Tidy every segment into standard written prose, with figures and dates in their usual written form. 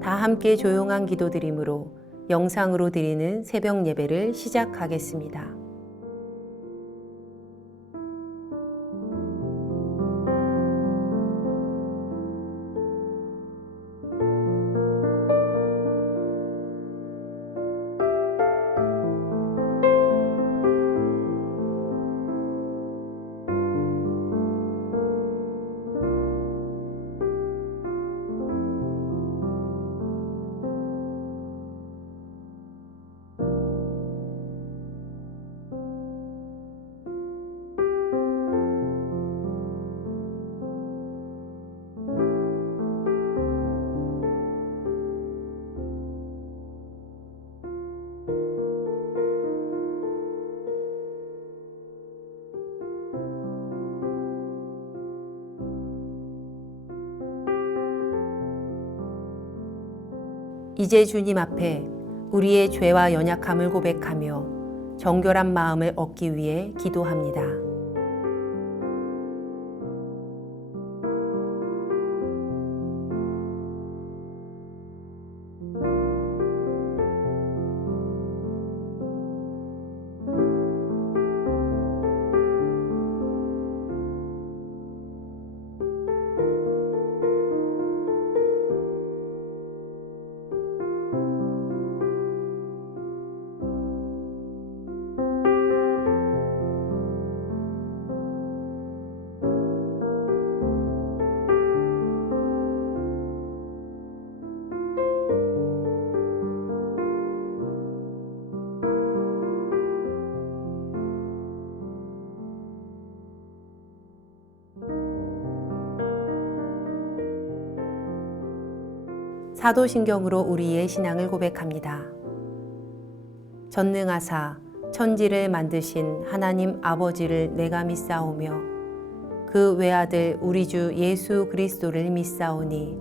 다 함께 조용한 기도드림으로 영상으로 드리는 새벽 예배를 시작하겠습니다. 이제 주님 앞에 우리의 죄와 연약함을 고백하며 정결한 마음을 얻기 위해 기도합니다. 사도신경으로 우리의 신앙을 고백합니다. 전능하사 천지를 만드신 하나님 아버지를 내가 믿사오며 그 외아들 우리 주 예수 그리스도를 믿사오니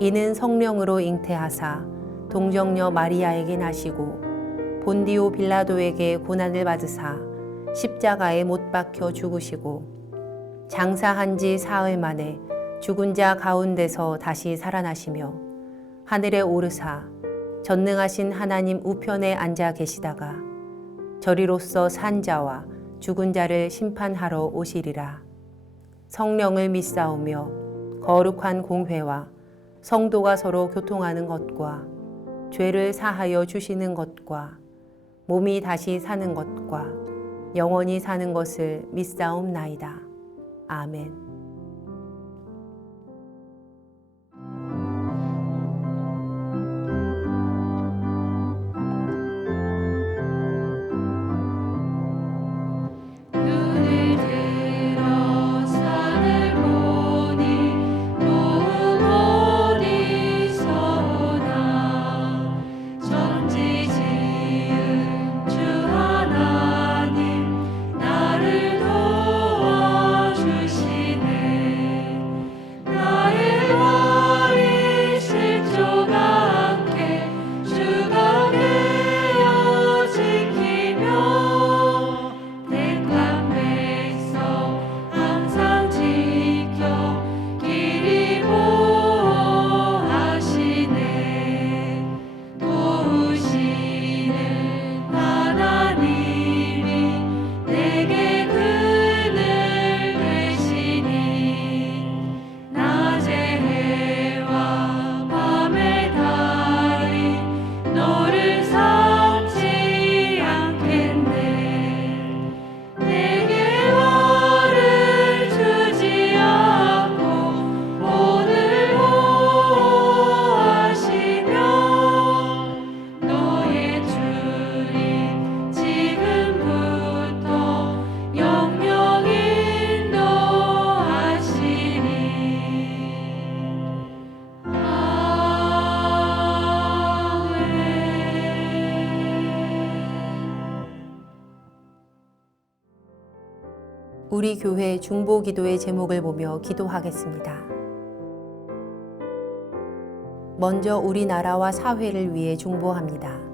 이는 성령으로 잉태하사 동정녀 마리아에게 나시고 본디오 빌라도에게 고난을 받으사 십자가에 못 박혀 죽으시고 장사한 지 사흘 만에 죽은 자 가운데서 다시 살아나시며 하늘에 오르사 전능하신 하나님 우편에 앉아 계시다가 저리로서 산 자와 죽은 자를 심판하러 오시리라. 성령을 믿사오며 거룩한 공회와 성도가 서로 교통하는 것과 죄를 사하여 주시는 것과 몸이 다시 사는 것과 영원히 사는 것을 믿사옵나이다. 아멘. 우리 교회 중보 기도의 제목을 보며 기도하겠습니다. 먼저 우리나라와 사회를 위해 중보합니다.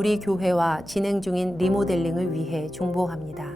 우리 교회와 진행 중인 리모델링을 위해 중보합니다.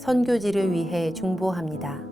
선교지를 위해 중보합니다.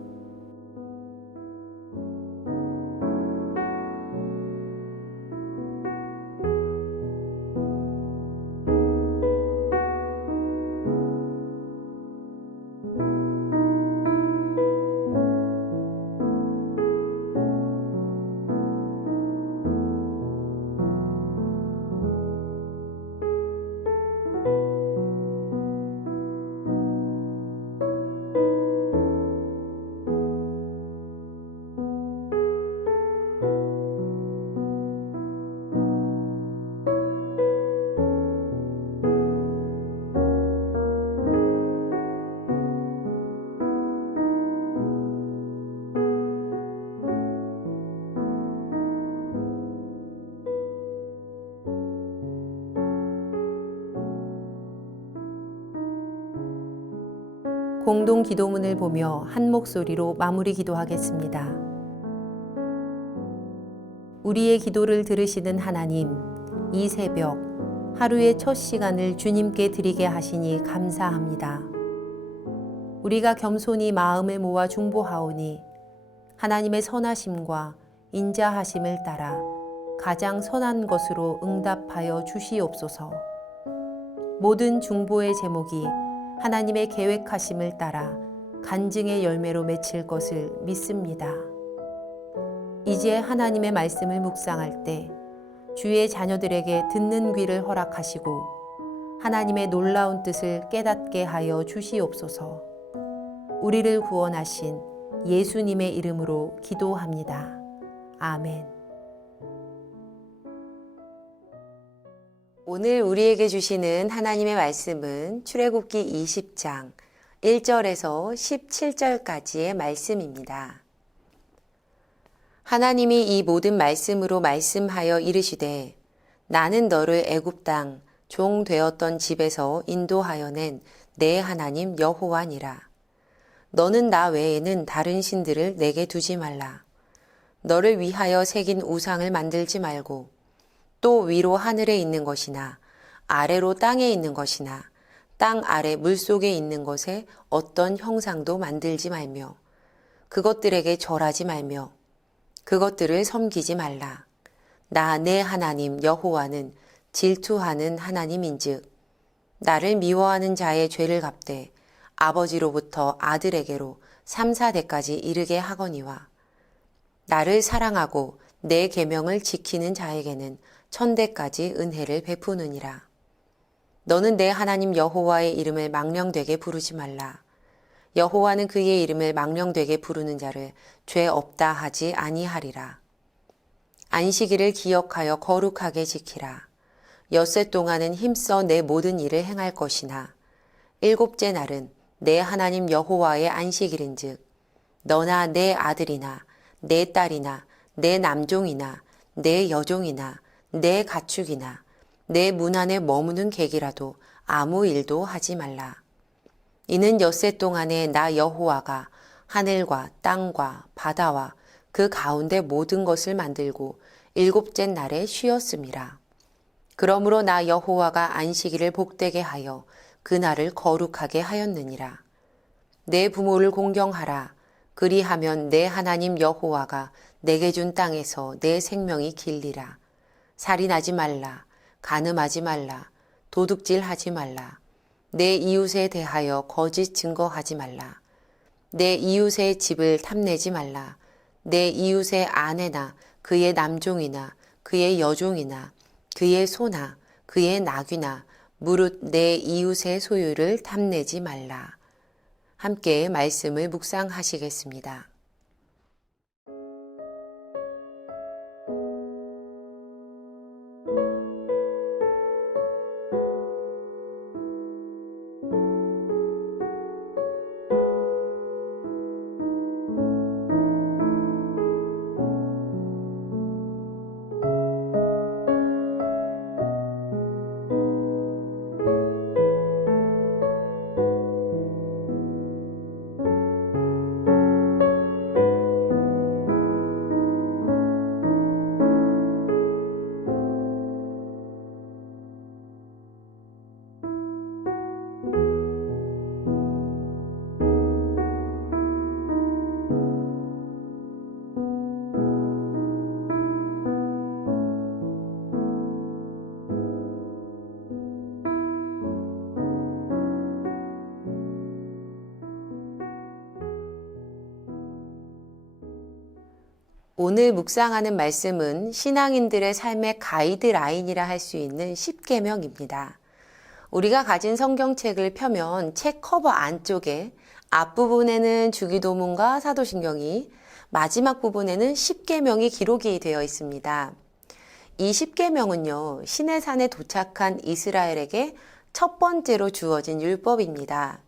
공동 기도문을 보며 한 목소리로 마무리 기도하겠습니다. 우리의 기도를 들으시는 하나님, 이 새벽 하루의 첫 시간을 주님께 드리게 하시니 감사합니다. 우리가 겸손히 마음을 모아 중보하오니 하나님의 선하심과 인자하심을 따라 가장 선한 것으로 응답하여 주시옵소서. 모든 중보의 제목이 하나님의 계획하심을 따라 간증의 열매로 맺힐 것을 믿습니다. 이제 하나님의 말씀을 묵상할 때 주의 자녀들에게 듣는 귀를 허락하시고 하나님의 놀라운 뜻을 깨닫게 하여 주시옵소서. 우리를 구원하신 예수님의 이름으로 기도합니다. 아멘. 오늘 우리에게 주시는 하나님의 말씀은 출애굽기 20장 1절에서 17절까지의 말씀입니다. 하나님이 이 모든 말씀으로 말씀하여 이르시되 나는 너를 애굽 땅 종 되었던 집에서 인도하여 낸 내 하나님 여호와니라. 너는 나 외에는 다른 신들을 내게 두지 말라. 너를 위하여 새긴 우상을 만들지 말고 또 위로 하늘에 있는 것이나 아래로 땅에 있는 것이나 땅 아래 물속에 있는 것에 어떤 형상도 만들지 말며 그것들에게 절하지 말며 그것들을 섬기지 말라. 나 내 하나님 여호와는 질투하는 하나님인즉 나를 미워하는 자의 죄를 갚되 아버지로부터 아들에게로 3, 4대까지 이르게 하거니와 나를 사랑하고 내 계명을 지키는 자에게는 1000대까지 은혜를 베푸느니라. 너는 내 하나님 여호와의 이름을 망령되게 부르지 말라. 여호와는 그의 이름을 망령되게 부르는 자를 죄 없다 하지 아니하리라. 안식일을 기억하여 거룩하게 지키라. 엿새 동안은 힘써 내 모든 일을 행할 것이나 일곱째 날은 내 하나님 여호와의 안식일인즉 너나 내 아들이나 내 딸이나 내 남종이나 내 여종이나 내 가축이나 내 문 안에 머무는 객이라도 아무 일도 하지 말라. 이는 엿새 동안에 나 여호와가 하늘과 땅과 바다와 그 가운데 모든 것을 만들고 일곱째 날에 쉬었음이라. 그러므로 나 여호와가 안식일을 복되게 하여 그날을 거룩하게 하였느니라. 내 부모를 공경하라. 그리하면 내 하나님 여호와가 내게 준 땅에서 내 생명이 길리라. 살인하지 말라. 간음하지 말라. 도둑질하지 말라. 내 이웃에 대하여 거짓 증거하지 말라. 내 이웃의 집을 탐내지 말라. 내 이웃의 아내나 그의 남종이나 그의 여종이나 그의 소나 그의 나귀나 무릇 내 이웃의 소유를 탐내지 말라. 함께 말씀을 묵상하시겠습니다. 오늘 묵상하는 말씀은 신앙인들의 삶의 가이드라인이라 할 수 있는 십계명입니다. 우리가 가진 성경책을 펴면 책 커버 안쪽에 앞부분에는 주기도문과 사도신경이, 마지막 부분에는 십계명이 기록이 되어 있습니다. 이 십계명은요, 시내산에 도착한 이스라엘에게 첫 번째로 주어진 율법입니다.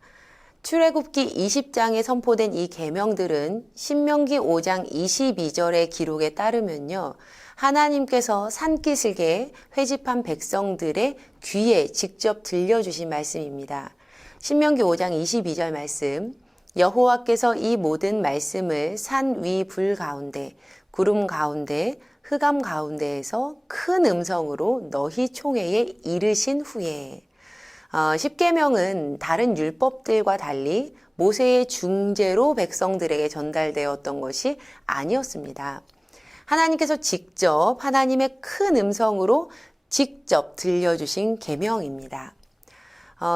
출애굽기 20장에 선포된 이 계명들은 신명기 5장 22절의 기록에 따르면요, 하나님께서 산기슭에 회집한 백성들의 귀에 직접 들려주신 말씀입니다. 신명기 5장 22절 말씀, 여호와께서 이 모든 말씀을 산 위 불 가운데, 구름 가운데, 흑암 가운데에서 큰 음성으로 너희 총회에 이르신 후에, 십계명은 다른 율법들과 달리 모세의 중재로 백성들에게 전달되었던 것이 아니었습니다. 하나님께서 직접 하나님의 큰 음성으로 직접 들려주신 계명입니다.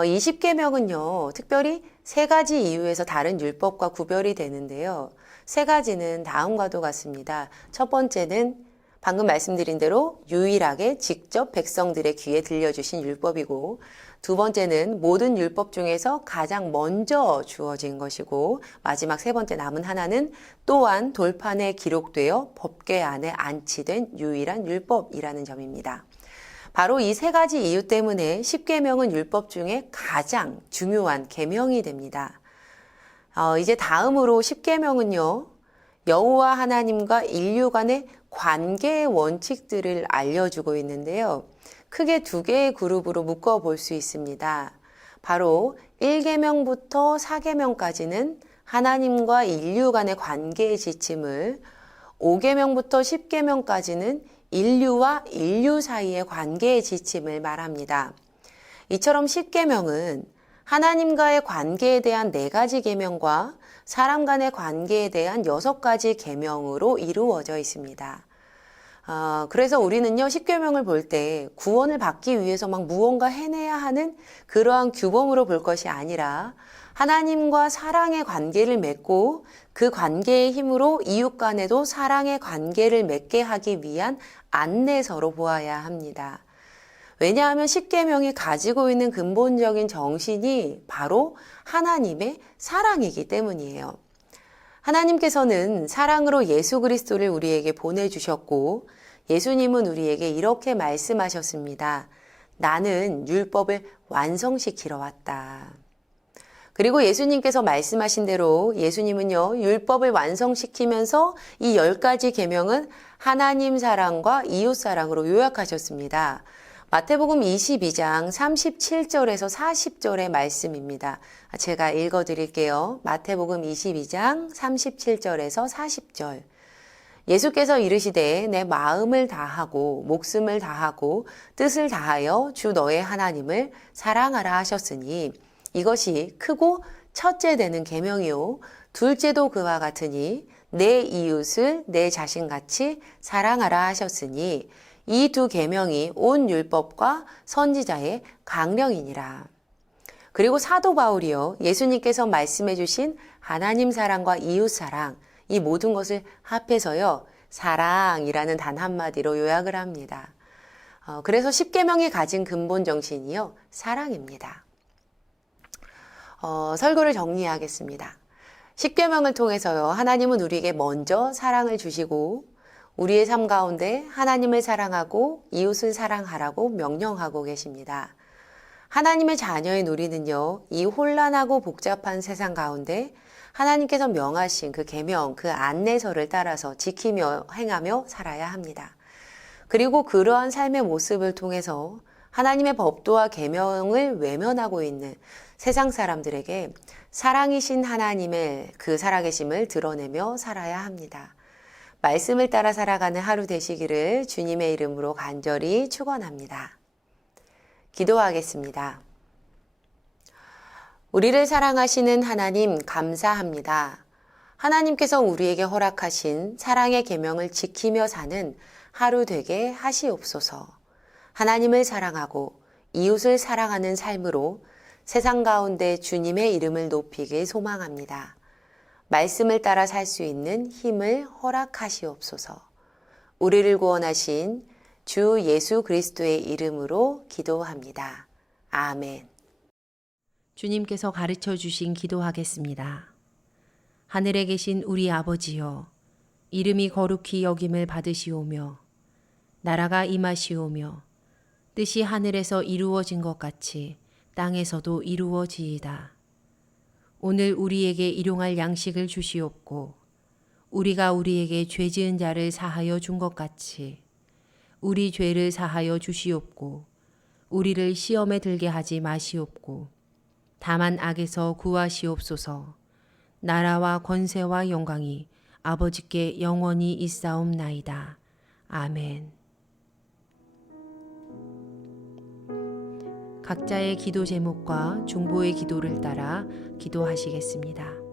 이 십계명은요, 특별히 세 가지 이유에서 다른 율법과 구별이 되는데요. 세 가지는 다음과도 같습니다. 첫 번째는 방금 말씀드린 대로 유일하게 직접 백성들의 귀에 들려주신 율법이고, 두 번째는 모든 율법 중에서 가장 먼저 주어진 것이고, 마지막 세 번째 남은 하나는 또한 돌판에 기록되어 법궤 안에 안치된 유일한 율법이라는 점입니다. 바로 이 세 가지 이유 때문에 십계명은 율법 중에 가장 중요한 계명이 됩니다. 이제 다음으로 십계명은요, 여호와 하나님과 인류 간의 관계의 원칙들을 알려주고 있는데요. 크게 두 개의 그룹으로 묶어볼 수 있습니다. 바로 1계명부터 4계명까지는 하나님과 인류 간의 관계의 지침을, 5계명부터 10계명까지는 인류와 인류 사이의 관계의 지침을 말합니다. 이처럼 10계명은 하나님과의 관계에 대한 4가지 계명과 사람 간의 관계에 대한 6가지 계명으로 이루어져 있습니다. 그래서 우리는요, 십계명을 볼 때 구원을 받기 위해서 막 무언가 해내야 하는 그러한 규범으로 볼 것이 아니라 하나님과 사랑의 관계를 맺고 그 관계의 힘으로 이웃 간에도 사랑의 관계를 맺게 하기 위한 안내서로 보아야 합니다. 왜냐하면 십계명이 가지고 있는 근본적인 정신이 바로 하나님의 사랑이기 때문이에요. 하나님께서는 사랑으로 예수 그리스도를 우리에게 보내주셨고 예수님은 우리에게 이렇게 말씀하셨습니다. 나는 율법을 완성시키러 왔다. 그리고 예수님께서 말씀하신 대로 예수님은요, 율법을 완성시키면서 이 10가지 계명은 하나님 사랑과 이웃 사랑으로 요약하셨습니다. 마태복음 22장 37절에서 40절의 말씀입니다. 제가 읽어드릴게요. 마태복음 22장 37절에서 40절. 예수께서 이르시되 내 마음을 다하고 목숨을 다하고 뜻을 다하여 주 너의 하나님을 사랑하라 하셨으니 이것이 크고 첫째 되는 계명이요 둘째도 그와 같으니 내 이웃을 내 자신같이 사랑하라 하셨으니 이 두 계명이 온 율법과 선지자의 강령이니라. 그리고 사도 바울이요 예수님께서 말씀해 주신 하나님 사랑과 이웃 사랑 이 모든 것을 합해서요 사랑이라는 단 한마디로 요약을 합니다. 그래서 십계명이 가진 근본 정신이요 사랑입니다. 설교를 정리하겠습니다. 십계명을 통해서요 하나님은 우리에게 먼저 사랑을 주시고 우리의 삶 가운데 하나님을 사랑하고 이웃을 사랑하라고 명령하고 계십니다. 하나님의 자녀인 우리는요, 이 혼란하고 복잡한 세상 가운데 하나님께서 명하신 그 계명, 그 안내서를 따라서 지키며 행하며 살아야 합니다. 그리고 그러한 삶의 모습을 통해서 하나님의 법도와 계명을 외면하고 있는 세상 사람들에게 사랑이신 하나님의 그 살아계심을 드러내며 살아야 합니다. 말씀을 따라 살아가는 하루 되시기를 주님의 이름으로 간절히 축원합니다. 기도하겠습니다. 우리를 사랑하시는 하나님 감사합니다. 하나님께서 우리에게 허락하신 사랑의 계명을 지키며 사는 하루 되게 하시옵소서. 하나님을 사랑하고 이웃을 사랑하는 삶으로 세상 가운데 주님의 이름을 높이길 소망합니다. 말씀을 따라 살 수 있는 힘을 허락하시옵소서. 우리를 구원하신 주 예수 그리스도의 이름으로 기도합니다. 아멘. 주님께서 가르쳐 주신 기도하겠습니다. 하늘에 계신 우리 아버지여, 이름이 거룩히 여김을 받으시오며, 나라가 임하시오며, 뜻이 하늘에서 이루어진 것 같이 땅에서도 이루어지이다. 오늘 우리에게 일용할 양식을 주시옵고 우리가 우리에게 죄 지은 자를 사하여 준 것 같이 우리 죄를 사하여 주시옵고 우리를 시험에 들게 하지 마시옵고 다만 악에서 구하시옵소서. 나라와 권세와 영광이 아버지께 영원히 있사옵나이다. 아멘. 각자의 기도 제목과 중보의 기도를 따라 기도하시겠습니다.